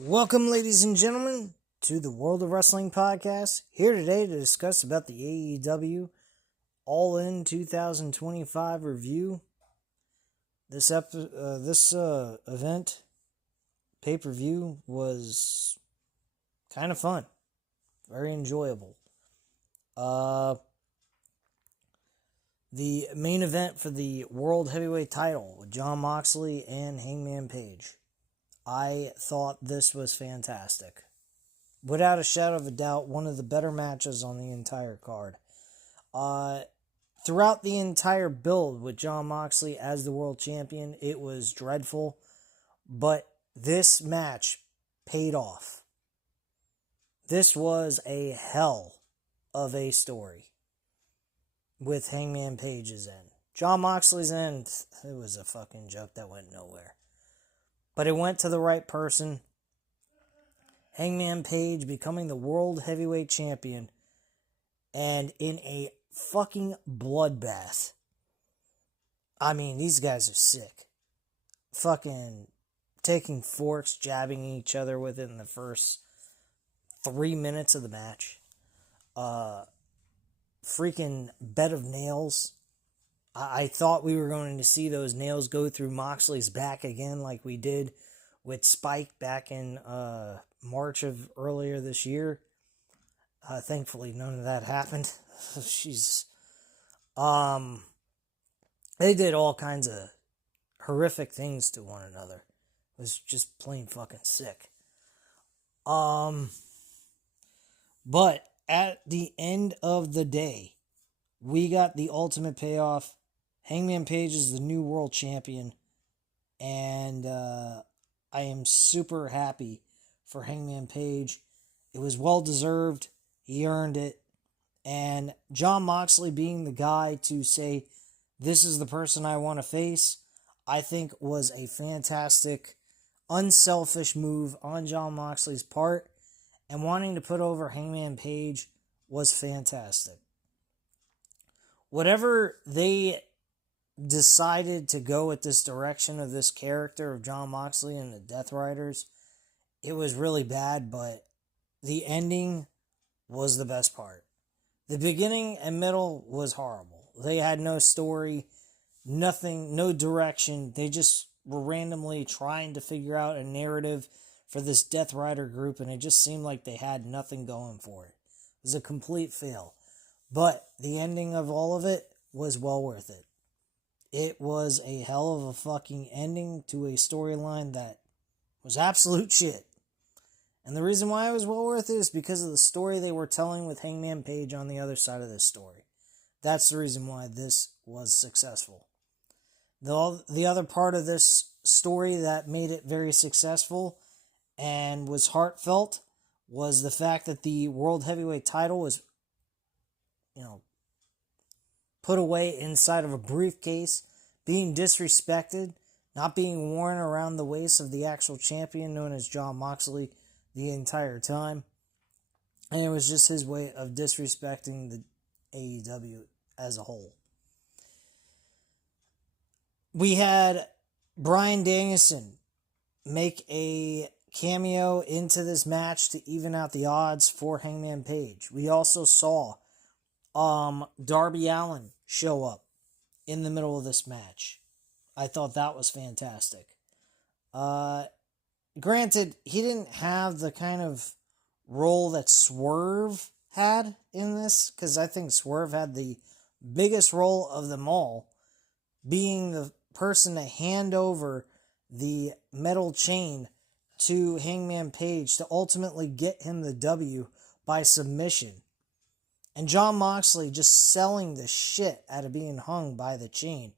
Welcome, ladies and gentlemen, to the World of Wrestling podcast. Here today to discuss about the AEW All In 2025 review. This event pay-per-view was kind of fun, very enjoyable. The main event for the World Heavyweight title with Jon Moxley and Hangman Page. I thought this was fantastic. Without a shadow of a doubt, one of the better matches on the entire card. Throughout the entire build with Jon Moxley as the world champion, it was dreadful. But this match paid off. This was a hell of a story with Hangman Page's end. Jon Moxley's end, it was a fucking joke that went nowhere. But it went to the right person. Hangman Page becoming the World Heavyweight Champion. And in a fucking bloodbath. I mean, these guys are sick. Fucking taking forks, jabbing each other within the first 3 minutes of the match. Freaking bed of nails. I thought we were going to see those nails go through Moxley's back again like we did with Spike back in March of earlier this year. Thankfully, none of that happened. Jesus. They did all kinds of horrific things to one another. It was just plain fucking sick. But at the end of the day, we got the ultimate payoff. Hangman Page is the new world champion, and I am super happy for Hangman Page. It was well deserved. He earned it. And Jon Moxley being the guy to say, this is the person I want to face, I think was a fantastic, unselfish move on Jon Moxley's part, and wanting to put over Hangman Page was fantastic. Whatever they decided to go with this direction of this character of Jon Moxley and the Death Riders, it was really bad, but the ending was the best part. The beginning and middle was horrible. They had no story, nothing, no direction. They just were randomly trying to figure out a narrative for this Death Rider group, and it just seemed like they had nothing going for it. It was a complete fail. But the ending of all of it was well worth it. It was a hell of a fucking ending to a storyline that was absolute shit. And the reason why it was well worth it is because of the story they were telling with Hangman Page on the other side of this story. That's the reason why this was successful. The other part of this story that made it very successful and was heartfelt was the fact that the World Heavyweight title was, put away inside of a briefcase, being disrespected, not being worn around the waist of the actual champion known as Jon Moxley the entire time. And it was just his way of disrespecting the AEW as a whole. We had Bryan Danielson make a cameo into this match to even out the odds for Hangman Page. We also saw Darby Allin show up in the middle of this match. I thought that was fantastic. Granted, he didn't have the kind of role that Swerve had in this, because I think Swerve had the biggest role of them all, being the person to hand over the metal chain to Hangman Page to ultimately get him the W by submission. And Jon Moxley just selling the shit out of being hung by the chain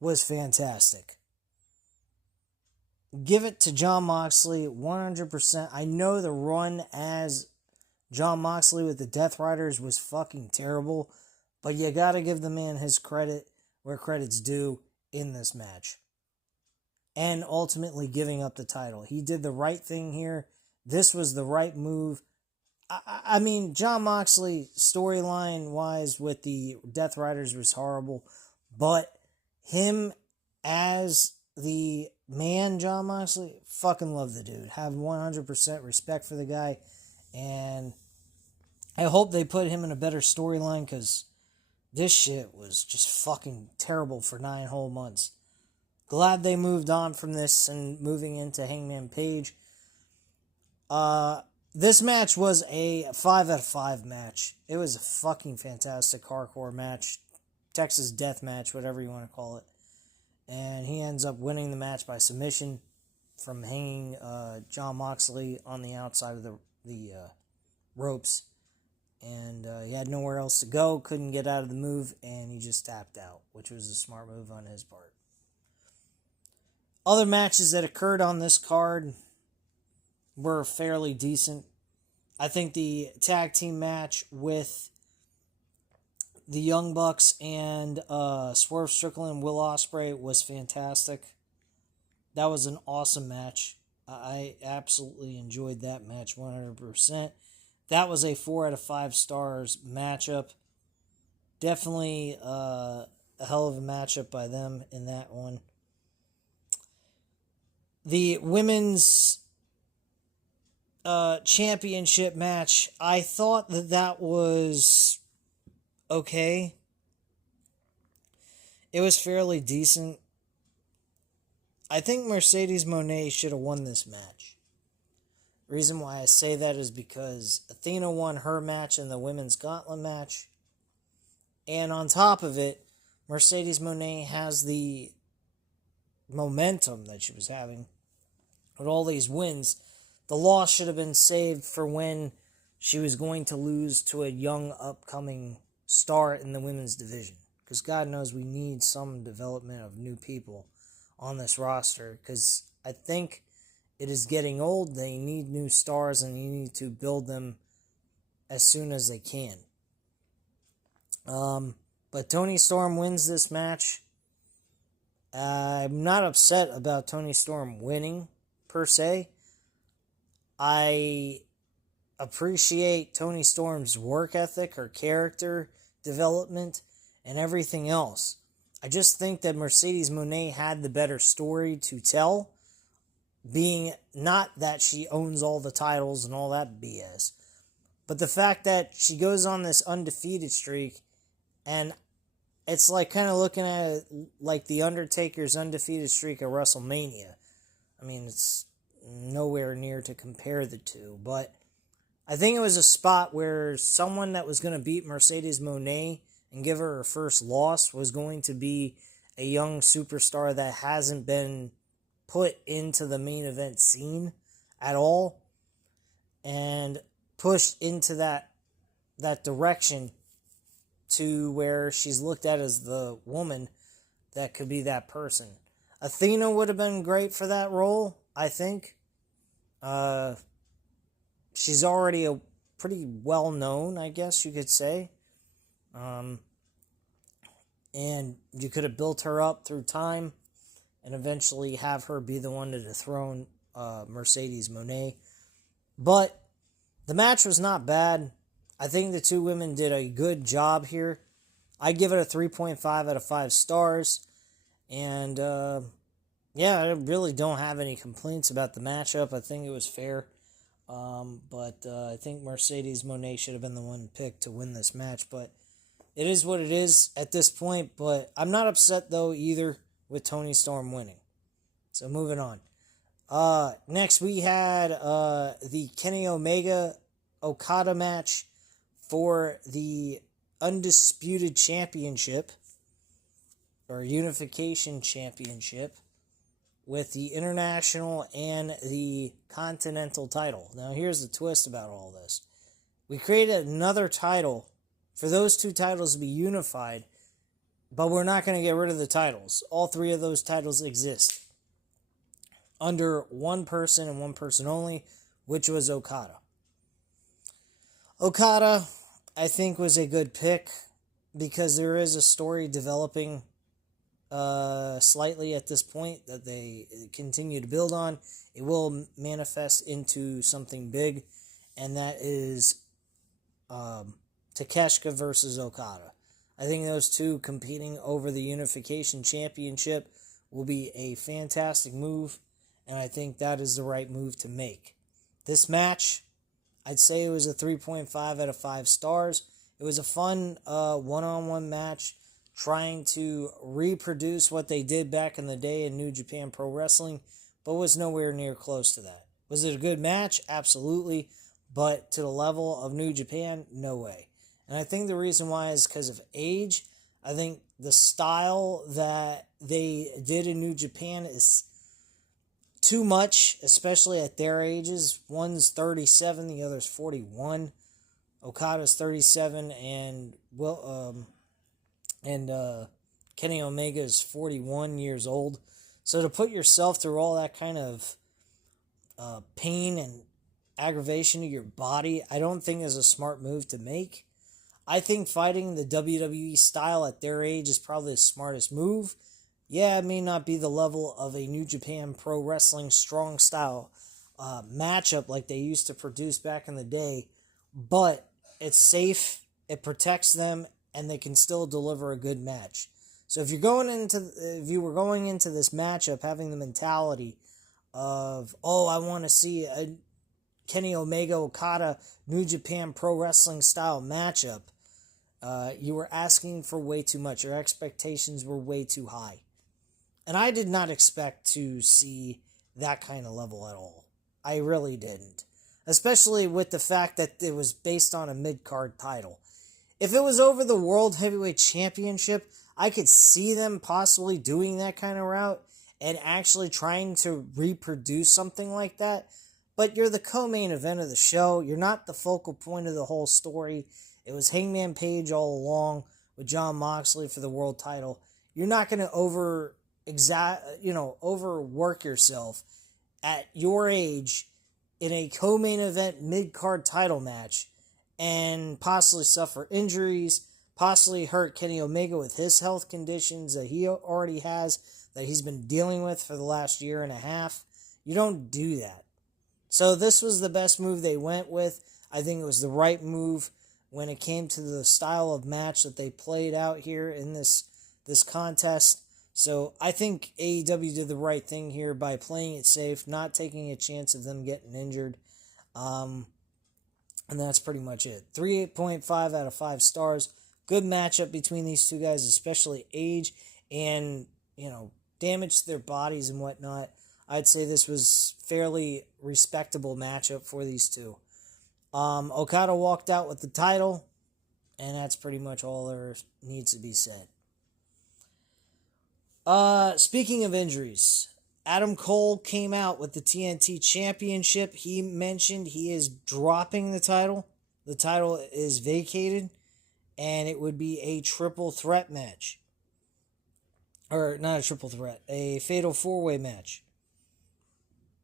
was fantastic. Give it to Jon Moxley 100%. I know the run as Jon Moxley with the Death Riders was fucking terrible, but you gotta give the man his credit where credit's due in this match. And ultimately giving up the title. He did the right thing here. This was the right move. I mean, Jon Moxley, storyline-wise, with the Death Riders was horrible. But him as the man, Jon Moxley, fucking love the dude. Have 100% respect for the guy. And I hope they put him in a better storyline, because this shit was just fucking terrible for 9 whole months. Glad they moved on from this and moving into Hangman Page. This match was a 5 out of 5 match. It was a fucking fantastic hardcore match. Texas Death Match, whatever you want to call it. And he ends up winning the match by submission from hanging Jon Moxley on the outside of the ropes. And he had nowhere else to go, couldn't get out of the move, and he just tapped out, which was a smart move on his part. Other matches that occurred on this card were fairly decent. I think the tag team match with the Young Bucks and Swerve Strickland and Will Ospreay was fantastic. That was an awesome match. I absolutely enjoyed that match 100%. That was a 4 out of 5 stars matchup. Definitely a hell of a matchup by them in that one. The women's championship match, I thought that was okay. It was fairly decent. I think Mercedes Moné should have won this match. The reason why I say that is because Athena won her match in the women's gauntlet match. And on top of it, Mercedes Moné has the momentum that she was having with all these wins. The loss should have been saved for when she was going to lose to a young upcoming star in the women's division. Because God knows we need some development of new people on this roster. Because I think it is getting old. They need new stars, and you need to build them as soon as they can. But Toni Storm wins this match. I'm not upset about Toni Storm winning, per se. I appreciate Toni Storm's work ethic, her character development, and everything else. I just think that Mercedes Moné had the better story to tell, being not that she owns all the titles and all that BS, but the fact that she goes on this undefeated streak, and it's like kind of looking at it like The Undertaker's undefeated streak at WrestleMania. I mean, it's nowhere near to compare the two, but I think it was a spot where someone that was going to beat Mercedes Moné and give her first loss was going to be a young superstar that hasn't been put into the main event scene at all and pushed into that direction to where she's looked at as the woman that could be that person. Athena would have been great for that role, I think. She's already a pretty well-known, I guess you could say. And you could have built her up through time and eventually have her be the one to dethrone Mercedes Moné. But the match was not bad. I think the two women did a good job here. I give it a 3.5 out of 5 stars. And, yeah, I really don't have any complaints about the matchup. I think it was fair. But I think Mercedes Moné should have been the one picked to win this match. But it is what it is at this point. But I'm not upset, though, either with Toni Storm winning. So moving on. Next we had the Kenny Omega Okada match for the Undisputed Championship, or Unification Championship, with the International and the Continental title. Now here's the twist about all this. We created another title for those two titles to be unified, but we're not going to get rid of the titles. All three of those titles exist under one person and one person only, which was Okada. Okada, I think, was a good pick because there is a story developing slightly at this point that they continue to build on. It will manifest into something big, and that is Takeshita versus Okada. I think those two competing over the Unification Championship will be a fantastic move, and I think that is the right move to make. This match, I'd say it was a 3.5 out of 5 stars. It was a fun one-on-one match trying to reproduce what they did back in the day in New Japan Pro Wrestling, but was nowhere near close to that. Was it a good match? Absolutely. But to the level of New Japan, no way. And I think the reason why is because of age. I think the style that they did in New Japan is too much, especially at their ages. One's 37, the other's 41. Okada's 37, and Kenny Omega is 41 years old. So to put yourself through all that kind of pain and aggravation to your body, I don't think is a smart move to make. I think fighting the WWE style at their age is probably the smartest move. Yeah, it may not be the level of a New Japan Pro Wrestling strong style matchup like they used to produce back in the day, but it's safe, it protects them, and they can still deliver a good match. So if you were going into this matchup having the mentality of, oh, I want to see a Kenny Omega Okada New Japan Pro Wrestling style matchup, you were asking for way too much. Your expectations were way too high. And I did not expect to see that kind of level at all. I really didn't. Especially with the fact that it was based on a mid-card title. If it was over the World Heavyweight Championship, I could see them possibly doing that kind of route and actually trying to reproduce something like that. But you're the co-main event of the show. You're not the focal point of the whole story. It was Hangman Page all along with Jon Moxley for the world title. You're not going to overwork yourself at your age in a co-main event mid-card title match and possibly suffer injuries, possibly hurt Kenny Omega with his health conditions that he already has, that he's been dealing with for the last year and a half. You don't do that. So this was the best move they went with. I think it was the right move when it came to the style of match that they played out here in this contest. So I think AEW did the right thing here by playing it safe, not taking a chance of them getting injured. And that's pretty much it. 3.5 out of 5 stars. Good matchup between these two guys, especially age and, damage to their bodies and whatnot. I'd say this was fairly respectable matchup for these two. Okada walked out with the title, and that's pretty much all there needs to be said. Speaking of injuries, Adam Cole came out with the TNT Championship. He mentioned he is dropping the title. The title is vacated, and it would be a triple threat match. Or, not a triple threat, a fatal four-way match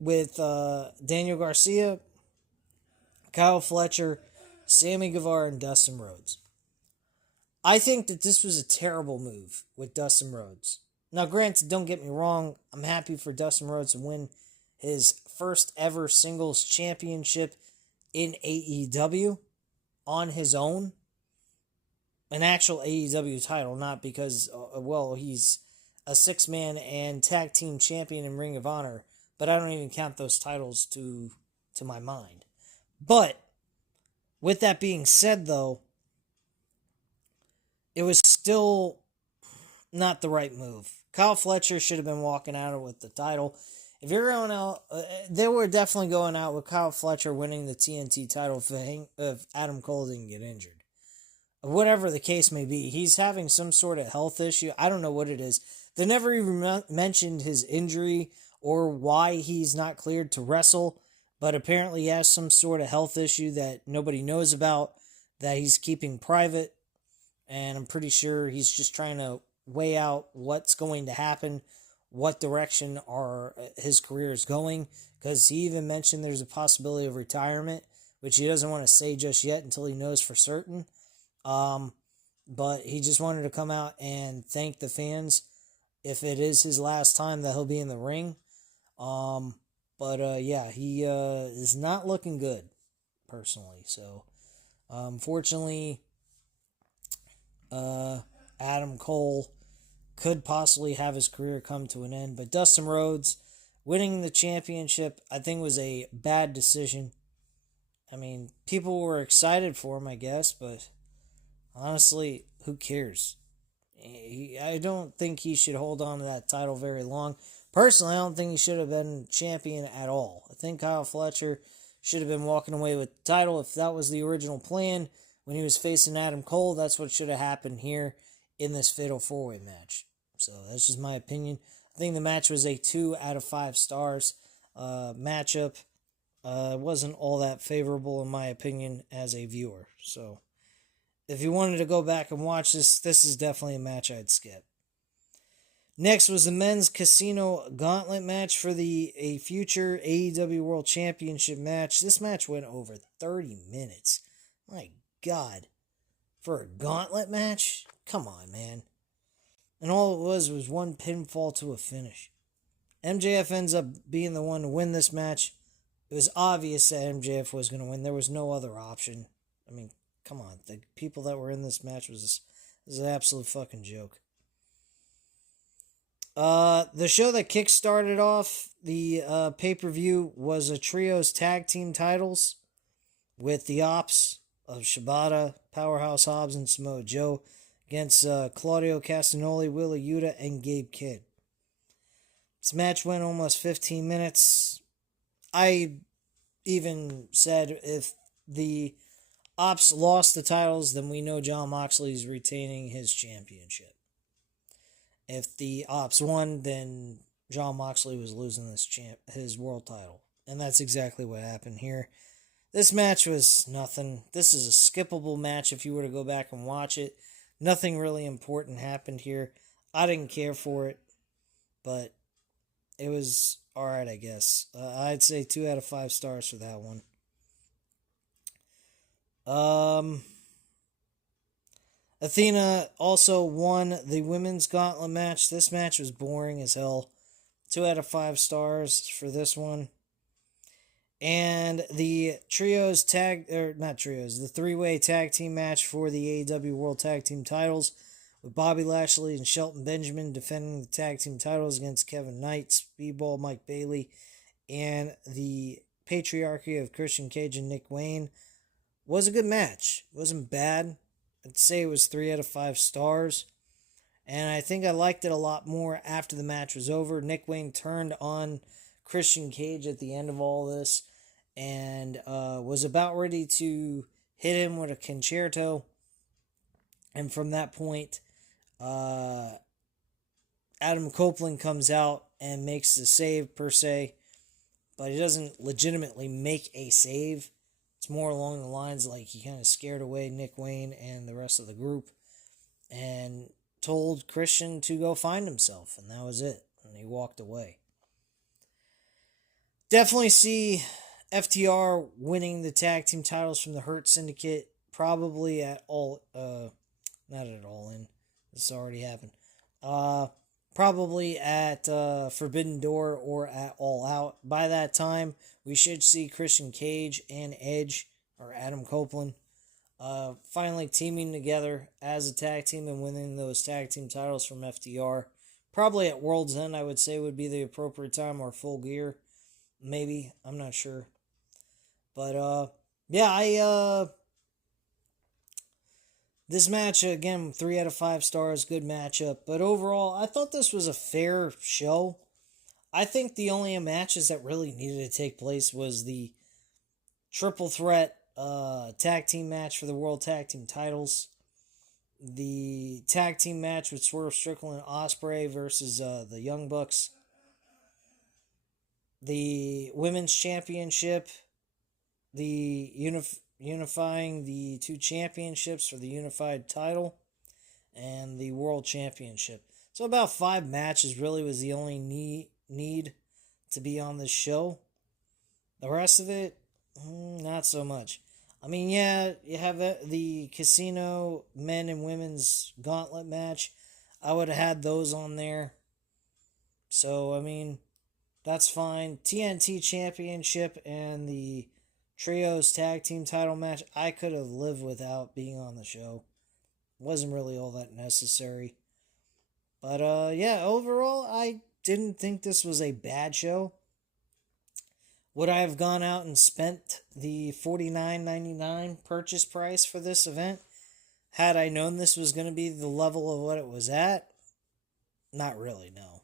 with Daniel Garcia, Kyle Fletcher, Sammy Guevara, and Dustin Rhodes. I think that this was a terrible move with Dustin Rhodes. Now, granted, don't get me wrong, I'm happy for Dustin Rhodes to win his first ever singles championship in AEW on his own. An actual AEW title, not because, he's a 6-man and tag team champion in Ring of Honor, but I don't even count those titles to my mind. But, with that being said, though, it was still not the right move. Kyle Fletcher should have been walking out with the title. If you're going out, they were definitely going out with Kyle Fletcher winning the TNT title if Adam Cole didn't get injured. Whatever the case may be, he's having some sort of health issue. I don't know what it is. They never even mentioned his injury or why he's not cleared to wrestle, but apparently he has some sort of health issue that nobody knows about, that he's keeping private, and I'm pretty sure he's just trying to weigh out what's going to happen, what direction his career is going, because he even mentioned there's a possibility of retirement, which he doesn't want to say just yet until he knows for certain. But he just wanted to come out and thank the fans if it is his last time that he'll be in the ring. He is not looking good, personally. So, unfortunately, Adam Cole could possibly have his career come to an end. But Dustin Rhodes winning the championship, I think, was a bad decision. I mean, people were excited for him, I guess, but honestly, who cares? I don't think he should hold on to that title very long. Personally, I don't think he should have been champion at all. I think Kyle Fletcher should have been walking away with the title if that was the original plan. When he was facing Adam Cole, that's what should have happened here in this Fatal 4-Way match. So that's just my opinion. I think the match was a 2 out of 5 stars matchup. It wasn't all that favorable in my opinion as a viewer. So if you wanted to go back and watch this, this is definitely a match I'd skip. Next was the men's casino gauntlet match for a future AEW World Championship match. This match went over 30 minutes. My God. For a gauntlet match? Come on, man. And all it was one pinfall to a finish. MJF ends up being the one to win this match. It was obvious that MJF was going to win. There was no other option. I mean, come on. The people that were in this match was an absolute fucking joke. The show that kickstarted off the pay-per-view was a trios tag team titles with the Ops of Shibata, Powerhouse Hobbs, and Samoa Joe against Claudio Castagnoli, Wheeler Yuta, and Gabe Kidd. This match went almost 15 minutes. I even said if the Ops lost the titles, then we know Jon Moxley is retaining his championship. If the Ops won, then Jon Moxley was losing his world title. And that's exactly what happened here. This match was nothing. This is a skippable match if you were to go back and watch it. Nothing really important happened here. I didn't care for it, but it was alright, I guess. I'd say 2 out of 5 stars for that one. Athena also won the women's gauntlet match. This match was boring as hell. 2 out of 5 stars for this one. And the the 3-way tag team match for the AEW World Tag Team titles with Bobby Lashley and Shelton Benjamin defending the tag team titles against Kevin Knight, Speedball Mike Bailey, and the Patriarchy of Christian Cage and Nick Wayne was a good match. It wasn't bad. I'd say it was 3 out of 5 stars. And I think I liked it a lot more after the match was over. Nick Wayne turned on Christian Cage at the end of all this and was about ready to hit him with a concerto. And from that point, Adam Copeland comes out and makes the save per se, but he doesn't legitimately make a save. It's more along the lines like he kind of scared away Nick Wayne and the rest of the group and told Christian to go find himself, and that was it. And he walked away. Definitely see FTR winning the tag team titles from the Hurt Syndicate, probably at all, not at All In. This already happened. Probably at Forbidden Door or at All Out. By that time, we should see Christian Cage and Edge, or Adam Copeland, finally teaming together as a tag team and winning those tag team titles from FTR. Probably at World's End, I would say, would be the appropriate time, or Full Gear. Maybe. I'm not sure. But, yeah, this match, again, 3 out of 5 stars, good matchup. But overall, I thought this was a fair show. I think the only matches that really needed to take place was the triple threat tag team match for the World Tag Team titles. The tag team match with Swerve Strickland and Ospreay versus the Young Bucks. The Women's Championship. The unifying the 2 championships for the unified title. And the World Championship. So about 5 matches really was the only need to be on this show. The rest of it, not so much. I mean, yeah, you have the casino men and women's gauntlet match. I would have had those on there. So, I mean, that's fine. TNT Championship and the Trios Tag Team title match, I could have lived without being on the show. Wasn't really all that necessary. But yeah, overall, I didn't think this was a bad show. Would I have gone out and spent the $49.99 purchase price for this event had I known this was going to be the level of what it was at? Not really, no.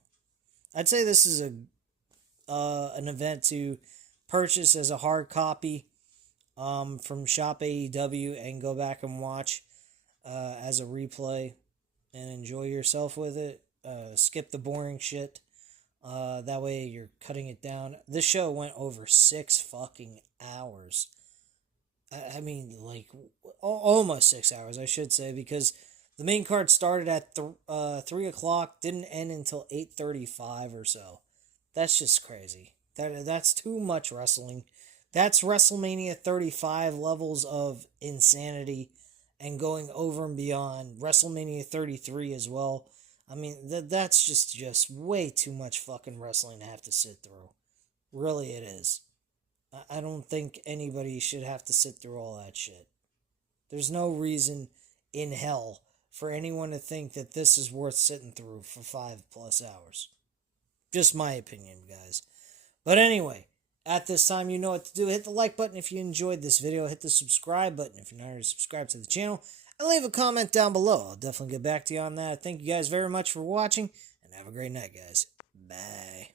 I'd say this is an event to purchase as a hard copy from Shop AEW and go back and watch as a replay and enjoy yourself with it. Skip the boring shit. That way you're cutting it down. This show went over 6 fucking hours. I mean, like, almost 6 hours, I should say, because the main card started at 3 o'clock, didn't end until 8:35 or so. That's just crazy. That's too much wrestling. That's WrestleMania 35 levels of insanity and going over and beyond WrestleMania 33 as well. I mean, that's just way too much fucking wrestling to have to sit through. Really, it is. I don't think anybody should have to sit through all that shit. There's no reason in hell for anyone to think that this is worth sitting through for 5+ hours. Just my opinion, guys. But anyway, at this time, you know what to do. Hit the like button if you enjoyed this video. Hit the subscribe button if you're not already subscribed to the channel. And leave a comment down below. I'll definitely get back to you on that. Thank you guys very much for watching. And have a great night, guys. Bye.